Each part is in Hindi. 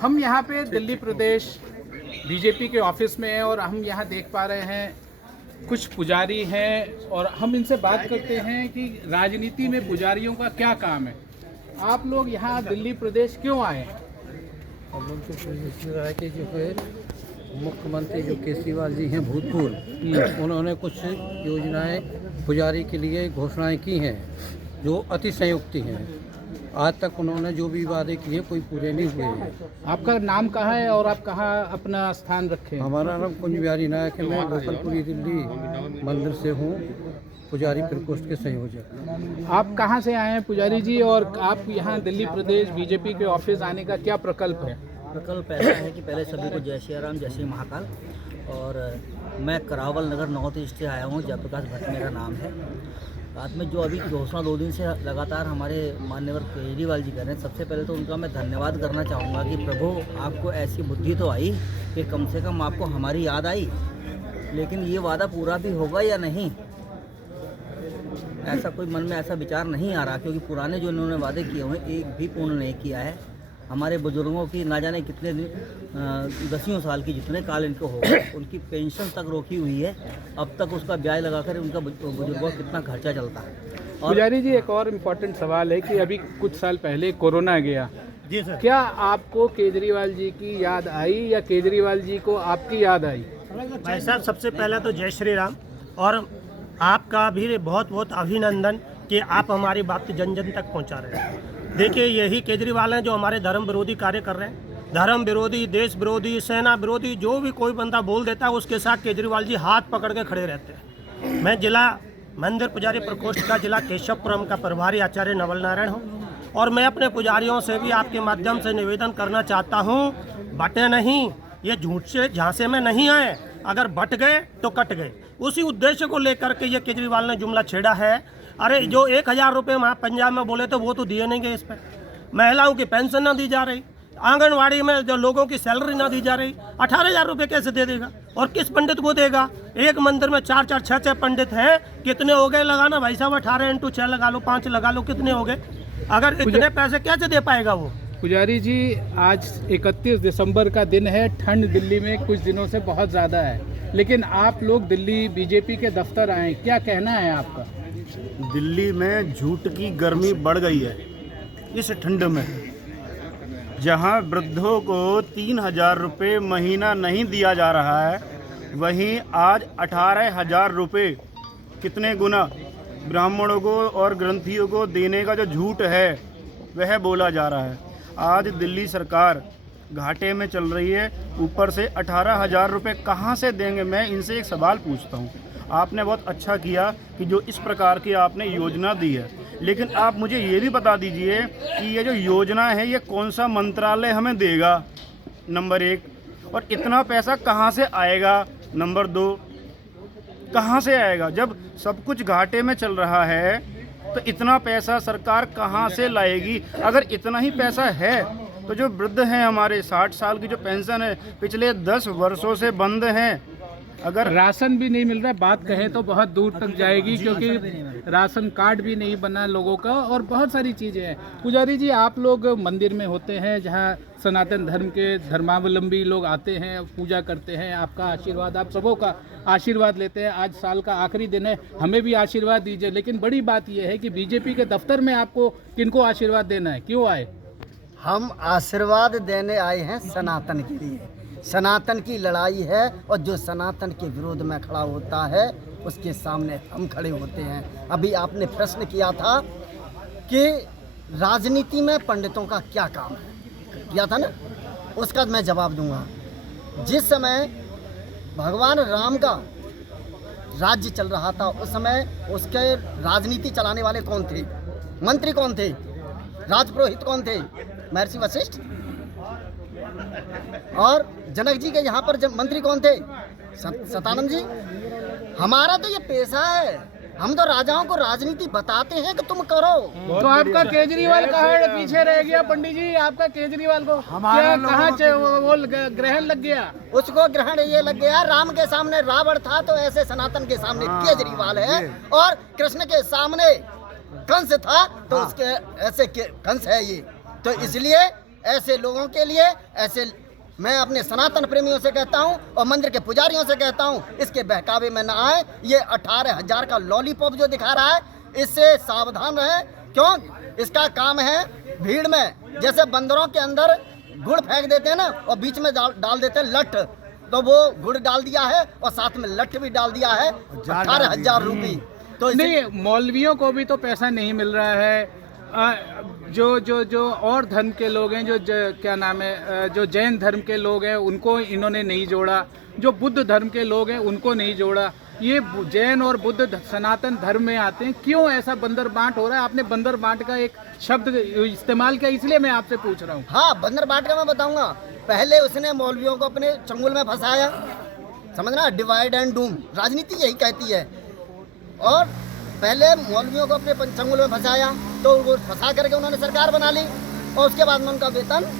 हम यहाँ पे दिल्ली प्रदेश बीजेपी के ऑफिस में हैं और हम यहाँ देख पा रहे हैं कुछ पुजारी हैं और हम इनसे बात करते हैं कि राजनीति में पुजारियों का क्या काम है। आप लोग यहाँ दिल्ली प्रदेश क्यों आए? हम लोग तो इसलिए आए कि जो है मुख्यमंत्री जो केजरीवाल जी हैं भूतपूर्व, उन्होंने कुछ योजनाएं पुजारी के लिए घोषणाएं की हैं जो अति संयुक्ति हैं। आज तक उन्होंने जो भी वादे किए कोई पूरे नहीं हुए हैं। आपका नाम कहाँ है और आप कहाँ अपना स्थान रखे हैं? हमारा नाम कुंज बिहारी नायक है। मैं गोपालपुरी दिल्ली मंदिर से हूँ, पुजारी प्रकोष्ठ के संयोजक। आप कहाँ से आए हैं पुजारी जी, और आप यहाँ दिल्ली प्रदेश बीजेपी के ऑफिस आने का क्या प्रकल्प है? प्रकल्प ऐसा है कि पहले सभी को जय श्री राम, जय श्री महाकाल। और मैं करावल नगर नॉर्थ ईस्ट से आया हूँ, जयप्रकाश भट्ट मेरा नाम है। रात में जो अभी घोषणा 2 दिन से लगातार हमारे माननीय केजरीवाल जी कर रहे हैं, सबसे पहले तो उनका मैं धन्यवाद करना चाहूँगा कि प्रभु आपको ऐसी बुद्धि तो आई कि कम से कम आपको हमारी याद आई, लेकिन ये वादा पूरा भी होगा या नहीं ऐसा कोई मन में ऐसा विचार नहीं आ रहा, क्योंकि पुराने जो इन्होंने वादे किए हुए एक भी पूर्ण नहीं किया है। हमारे बुजुर्गों की ना जाने कितने दसियों साल की जितने काल इनको हो गए, उनकी पेंशन तक रोकी हुई है। अब तक उसका ब्याज लगाकर उनका बुजुर्गों का कितना खर्चा चलता है। पुजारी जी, एक और इम्पोर्टेंट सवाल है कि अभी कुछ साल पहले कोरोना गया जी सर, क्या आपको केजरीवाल जी की याद आई या केजरीवाल जी को आपकी याद आई? भाई साहब सबसे पहले तो जय श्री राम, और आपका भी बहुत बहुत अभिनंदन कि आप हमारी बात जन जन तक पहुंचा रहे हैं। देखिए, यही केजरीवाल हैं जो हमारे धर्म विरोधी कार्य कर रहे हैं। धर्म विरोधी, देश विरोधी, सेना विरोधी, जो भी कोई बंदा बोल देता है उसके साथ केजरीवाल जी हाथ पकड़ के खड़े रहते हैं। मैं जिला मंदिर पुजारी प्रकोष्ठ का जिला केशवपुरम का प्रभारी आचार्य नवल नारायण हूँ, और मैं अपने पुजारियों से भी आपके माध्यम से निवेदन करना चाहता हूँ, बटे नहीं, ये झूठ से झांसे में नहीं आए। अगर बट गए तो कट गए। उसी उद्देश्य को लेकर के ये केजरीवाल ने जुमला छेड़ा है। अरे जो 1000 रुपये वहाँ पंजाब में बोले तो वो तो दिए नहीं गए। इस पर महिलाओं की पेंशन ना दी जा रही, आंगनवाड़ी में जो लोगों की सैलरी ना दी जा रही, 18,000 रुपये कैसे दे देगा? और किस पंडित को देगा? एक मंदिर में 4-4, 6-6 पंडित हैं, कितने हो गए लगाना भाई साहब? 18 × 6 लगा लो, 5 लगा लो, कितने हो गए? अगर इतने पैसे कैसे दे पाएगा वो? पुजारी जी, आज 31 दिसंबर का दिन है। ठंड दिल्ली में कुछ दिनों से बहुत ज़्यादा है, लेकिन आप लोग दिल्ली बीजेपी के दफ्तर आए, क्या कहना है आपका? दिल्ली में झूठ की गर्मी बढ़ गई है इस ठंड में। जहां वृद्धों को 3,000 रुपये महीना नहीं दिया जा रहा है, वहीं आज 18,000 रुपये, कितने गुना ब्राह्मणों को और ग्रंथियों को देने का जो झूठ है वह बोला जा रहा है। आज दिल्ली सरकार घाटे में चल रही है, ऊपर से 18,000 रुपये कहाँ से देंगे? मैं इनसे एक सवाल पूछता हूँ। आपने बहुत अच्छा किया कि जो इस प्रकार की आपने योजना दी है, लेकिन आप मुझे ये भी बता दीजिए कि ये जो योजना है ये कौन सा मंत्रालय हमें देगा, नंबर 1, और इतना पैसा कहाँ से आएगा, नंबर 2, कहाँ से आएगा? जब सब कुछ घाटे में चल रहा है तो इतना पैसा सरकार कहाँ से लाएगी? अगर इतना ही पैसा है तो जो वृद्ध हैं हमारे, 60 साल की जो पेंशन है पिछले 10 वर्षों से बंद हैं। अगर राशन भी नहीं मिल रहा, बात कहें तो बहुत दूर तक जाएगी, क्योंकि राशन कार्ड भी नहीं बना लोगों का, और बहुत सारी चीज़ें हैं। पुजारी जी, आप लोग मंदिर में होते हैं जहां सनातन धर्म के धर्मावलंबी लोग आते हैं, पूजा करते हैं, आपका आशीर्वाद, आप सबों का आशीर्वाद लेते हैं। आज साल का आखिरी दिन है, हमें भी आशीर्वाद दीजिए। लेकिन बड़ी बात यह है कि बीजेपी के दफ्तर में आपको किनको आशीर्वाद देना है, क्यों आए? हम आशीर्वाद देने आए हैं सनातन के लिए। सनातन की लड़ाई है, और जो सनातन के विरोध में खड़ा होता है उसके सामने हम खड़े होते हैं। अभी आपने प्रश्न किया था कि राजनीति में पंडितों का क्या काम है, किया था ना, उसका मैं जवाब दूंगा। जिस समय भगवान राम का राज्य चल रहा था, उस समय उसके राजनीति चलाने वाले कौन थे? मंत्री कौन थे? राजपुरोहित कौन थे? महर्षि वशिष्ठ। और जनक जी के यहाँ पर जब मंत्री कौन थे? सतानंद जी। हमारा तो ये पेशा है, हम तो राजाओं को राजनीति बताते हैं कि तुम करो। तो आपका केजरीवाल कहाँ पीछे रह गया? पंडित जी, आपका केजरीवाल को क्या कहाँ वो ग्रहण लग गया? उसको ग्रहण ये लग गया, राम के सामने रावण था तो ऐसे सनातन के सामने केजरीवाल है, और कृष्ण के सामने कंस था तो उसके ऐसे कंस है ये। तो इसलिए ऐसे लोगों के लिए, ऐसे मैं अपने सनातन प्रेमियों से कहता हूं और मंदिर के पुजारियों से कहता हूं, इसके बहकावे में न आए। ये 18,000 का लॉलीपॉप जो दिखा रहा है, इससे सावधान रहें। क्यों? इसका काम है भीड़ में जैसे बंदरों के अंदर गुड़ फेंक देते हैं ना, और बीच में डाल देते हैं लठ, तो वो गुड़ डाल दिया है और साथ में लठ भी डाल दिया है 18,000 रुपये। तो नहीं, मौलवियों को भी तो पैसा नहीं मिल रहा है। जो और धर्म के लोग हैं, क्या नाम है, जो जैन धर्म के लोग हैं, उनको इन्होंने नहीं जोड़ा। जो बुद्ध धर्म के लोग हैं उनको नहीं जोड़ा। ये जैन और बुद्ध सनातन धर्म में आते हैं, क्यों ऐसा बंदर बांट हो रहा है? आपने बंदर बांट का एक शब्द इस्तेमाल किया, इसलिए मैं आपसे पूछ रहा हूँ। हाँ, बंदर बांट का मैं बताऊंगा। पहले उसने मौलवियों को अपने चंगुल में फंसाया, समझना, डिवाइड एंड डूम, राजनीति यही कहती है। और पहले मौलवियों को अपने चंगुल में फंसाया, तो वो फंसा करके उन्होंने सरकार बना ली, और उसके बाद में उनका वेतन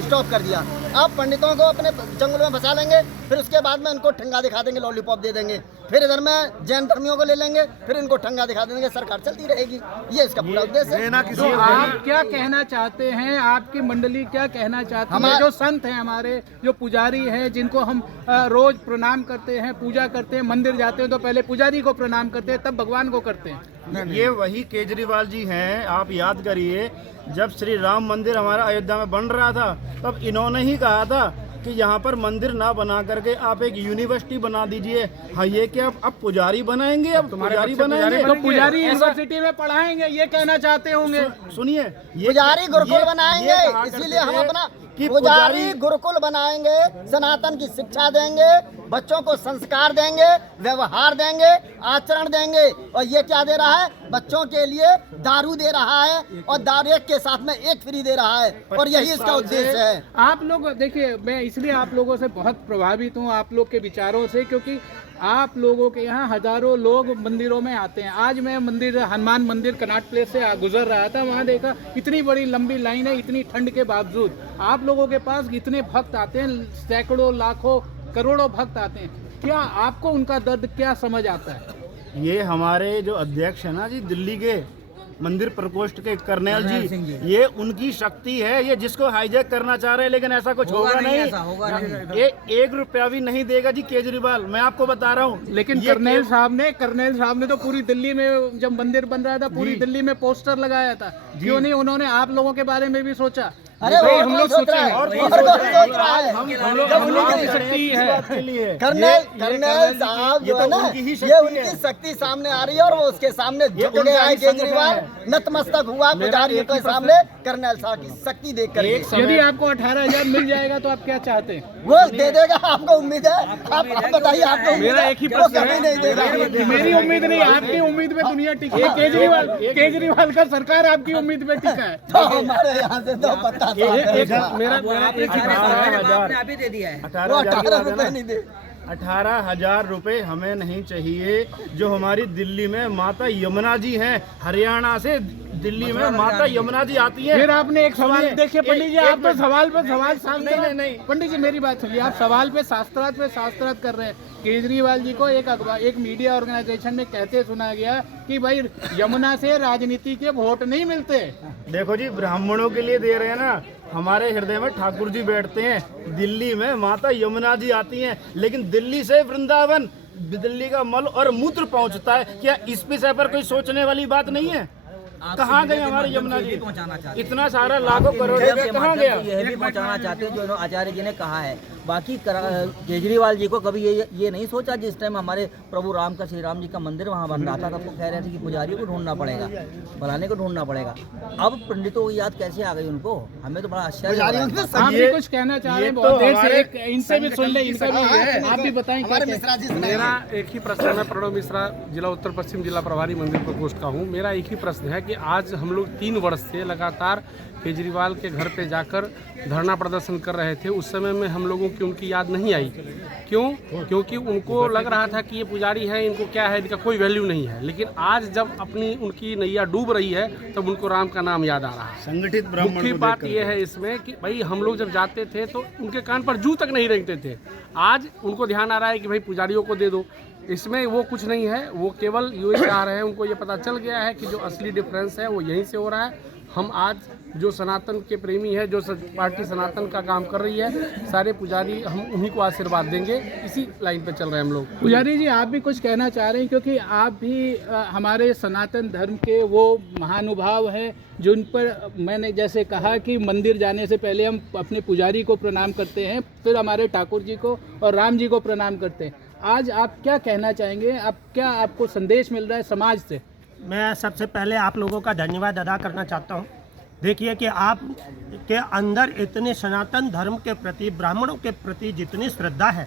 स्टॉप कर दिया। अब पंडितों को अपने चंगुल में फंसा लेंगे, फिर उसके बाद में उनको ठंगा दिखा देंगे, लॉलीपॉप दे देंगे, फिर इधर में जैन धर्मियों को ले लेंगे, फिर इनको ठंगा दिखा देंगे, सरकार चलती रहेगी। ये इसका पूरा उद्देश्य है। तो आप क्या कहना चाहते हैं, आपकी मंडली क्या कहना चाहती है? जो संत हैं हमारे, जो पुजारी हैं, जिनको हम रोज प्रणाम करते हैं, पूजा करते हैं, मंदिर जाते हैं तो पहले पुजारी को प्रणाम करते हैं, तब भगवान को करते हैं। ये वही केजरीवाल जी हैं। आप याद करिए, जब श्री राम मंदिर हमारा अयोध्या में बन रहा था, तब इन्होंने ही कहा था कि यहाँ पर मंदिर ना बना करके आप एक यूनिवर्सिटी बना दीजिए। हाँ, ये क्या अब पुजारी बनाएंगे? अब पुजारी बनाएंगे तो पुजारी यूनिवर्सिटी में पढ़ाएंगे, ये कहना चाहते होंगे। सुनिए, पुजारी गुरुकुल बनाएंगे, इसीलिए हम अपना पुजारी गुरुकुल बनाएंगे, सनातन की शिक्षा देंगे, बच्चों को संस्कार देंगे, व्यवहार देंगे, आचरण देंगे। और ये क्या दे रहा है? बच्चों के लिए दारू दे रहा है, और दारू के साथ में एक फ्री दे रहा है, और यही इसका उद्देश्य है। आप लोग देखिए, मैं इसलिए आप लोगों से बहुत प्रभावित हूँ, आप लोग के विचारों से, क्योंकि आप लोगों के यहाँ हजारों लोग मंदिरों में आते हैं। आज मैं मंदिर, हनुमान मंदिर कनॉट प्लेस से गुजर रहा था, वहाँ देखा इतनी बड़ी लंबी लाइन है, इतनी ठंड के बावजूद आप लोगों के पास इतने भक्त आते हैं, सैकड़ों, लाखों, करोड़ों भक्त आते हैं। क्या आपको उनका दर्द क्या समझ आता है? ये हमारे जो अध्यक्ष है ना जी, दिल्ली के मंदिर प्रकोष्ठ के कर्नैल जी, ये उनकी शक्ति है। ये जिसको हाईजैक करना चाह रहे हैं, लेकिन ऐसा कुछ होगा नहीं। ये 1 रुपया भी नहीं देगा जी केजरीवाल, मैं आपको बता रहा हूँ। लेकिन कर्नैल साहब ने तो पूरी दिल्ली में, जब मंदिर बन रहा था, पूरी दिल्ली में पोस्टर लगाया था। क्यों नहीं उन्होंने आप लोगों के बारे में भी सोचा? अरे हम लोग सोच रहे हैं, हम लोग की शक्ति है। कर्नैल साहब जो है ना, ये उनकी शक्ति सामने आ रही है, और वो उसके सामने झुक गया है केजरीवाल, नतमस्तक हुआ पुजारियों के सामने कर्नैल साहब की शक्ति देख कर। यदि आपको 18,000 मिल जाएगा तो आप क्या चाहते हैं? वो दे देगा, आपको उम्मीद है? आप बताइए, आपको मेरा एक ही प्रश्न है, नहीं देगा। मेरी उम्मीद नहीं, आपकी उम्मीद पे दुनिया टिकी है। केजरीवाल का सरकार आपकी उम्मीद पे टिका है। तो हमारे यहाँ से तो पता था। मेरा एक ही अभी दे दिया है। 18,000 रुपये हमें नहीं चाहिए। जो हमारी दिल्ली में माता यमुना जी हैं, हरियाणा से दिल्ली में माता यमुना जी आती है। फिर आपने एक सवाल, देखिए पंडित जी, आप तो सवाल पे सवाल नहीं, पंडित जी मेरी बात सुनिए, आप सवाल पे शास्त्रार्थ कर रहे हैं। केजरीवाल जी को एक मीडिया ऑर्गेनाइजेशन में कहते सुना गया कि भाई यमुना से राजनीति के वोट नहीं मिलते। देखो जी, ब्राह्मणों के लिए दे रहे हैं ना, हमारे हृदय में ठाकुर जी बैठते हैं, दिल्ली में माता यमुना जी आती हैं, लेकिन दिल्ली से वृंदावन, दिल्ली का मल और मूत्र पहुंचता है। क्या इस विषय पर कोई सोचने वाली बात नहीं है? कहाँ गए हमारे यमुना जी? इतना सारा लाखों करोड़ कहाँ गया? यह भी पहुंचाना चाहते हैं जो आचार्य जी ने कहा है। बाकी केजरीवाल जी को कभी ये नहीं सोचा, जिस टाइम हमारे प्रभु राम का, श्री राम जी का मंदिर वहाँ बन रहा था, तब तो कह रहे थे कि पुजारियों को ढूंढना पड़ेगा, बुलाने को ढूंढना पड़ेगा। अब पंडितों को याद कैसे आ गई उनको? हमें तो बड़ा आश्चर्य। आप भी कुछ कहना चाह रहे हैं? बहुत देर से इनसे भी सुन ले, इनका भी आप भी बताएं। मेरा एक ही प्रश्न है। मैं प्रणव मिश्रा, जिला उत्तर पश्चिम जिला प्रभारी मंदिर प्रकोष्ठ का हूँ। मेरा एक ही प्रश्न है कि आज हम लोग 3 वर्ष से लगातार केजरीवाल के घर पे जाकर धरना प्रदर्शन कर रहे थे। उस समय में हम लोगों की उनकी याद नहीं आई। क्यों? क्योंकि उनको लग रहा था कि ये पुजारी है, इनको क्या है, इनका कोई वैल्यू नहीं है। लेकिन आज जब उनकी नैया डूब रही है, तब उनको राम का नाम याद आ रहा है। संगठित ब्राह्मण मुख्य बात यह है इसमें कि भाई हम लोग जब जाते थे तो उनके कान पर जू तक नहीं रेंगते थे। आज उनको ध्यान आ रहा है कि भाई पुजारियों को दे दो। इसमें वो कुछ नहीं है, वो केवल यूएस आ रहे हैं। उनको ये पता चल गया है कि जो असली डिफरेंस है वो यहीं से हो रहा है। हम आज जो सनातन के प्रेमी है, जो पार्टी सनातन का काम कर रही है, सारे पुजारी हम उन्हीं को आशीर्वाद देंगे। इसी लाइन पे चल रहे हैं हम लोग। पुजारी जी, आप भी कुछ कहना चाह रहे हैं, क्योंकि आप भी हमारे सनातन धर्म के वो महानुभाव हैं जिन पर मैंने जैसे कहा कि मंदिर जाने से पहले हम अपने पुजारी को प्रणाम करते हैं, फिर हमारे ठाकुर जी को और राम जी को प्रणाम करते हैं। आज आप क्या कहना चाहेंगे? आपको संदेश मिल रहा है समाज से? मैं सबसे पहले आप लोगों का धन्यवाद अदा करना चाहता हूँ। देखिए कि आप के अंदर इतने सनातन धर्म के प्रति, ब्राह्मणों के प्रति जितनी श्रद्धा है,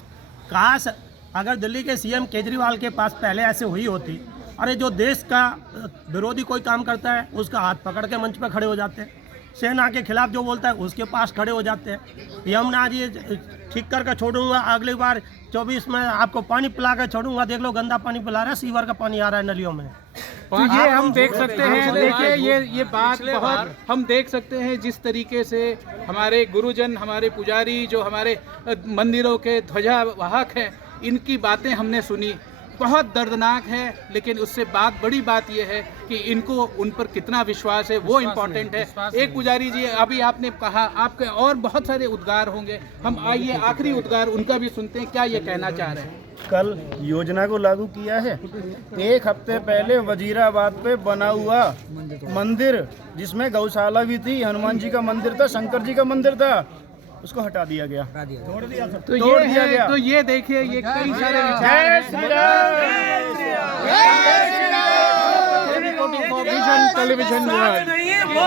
काश अगर दिल्ली के सीएम केजरीवाल के पास पहले ऐसे हुई होती। अरे जो देश का विरोधी कोई काम करता है उसका हाथ पकड़ के मंच पर खड़े हो जाते हैं, सेना के खिलाफ जो बोलता है उसके पास खड़े हो जाते हैं। यमुना जी ठीक करके छोड़ूंगा, अगली बार 24 में आपको पानी पिला कर छोड़ूंगा, देख लो गंदा पानी पिला रहा है, सीवर का पानी आ रहा है नलियों में। तो ये हम देख सकते हैं, देखिए ये बात बहुत हम देख सकते हैं जिस तरीके से हमारे गुरुजन, हमारे पुजारी, जो हमारे मंदिरों के ध्वजावाहक हैं, इनकी बातें हमने सुनी, बहुत दर्दनाक है। लेकिन उससे बड़ी बात यह है कि इनको उन पर कितना विश्वास है, वो इम्पोर्टेंट है। एक पुजारी जी, अभी आपने कहा आपके और बहुत सारे उद्गार होंगे, हम आइए आखिरी उद्गार उनका भी सुनते हैं, क्या ये कहना चाह रहे हैं। कल योजना को लागू किया है। एक हफ्ते पहले वजीराबाद पे बना हुआ मंदिर, जिसमें गौशाला भी थी, हनुमान जी का मंदिर था, शंकर जी का मंदिर था, उसको हटा दिया गया, तोड़ दिया गया। तो ये देखिए, ये कई सारे टेलीविजन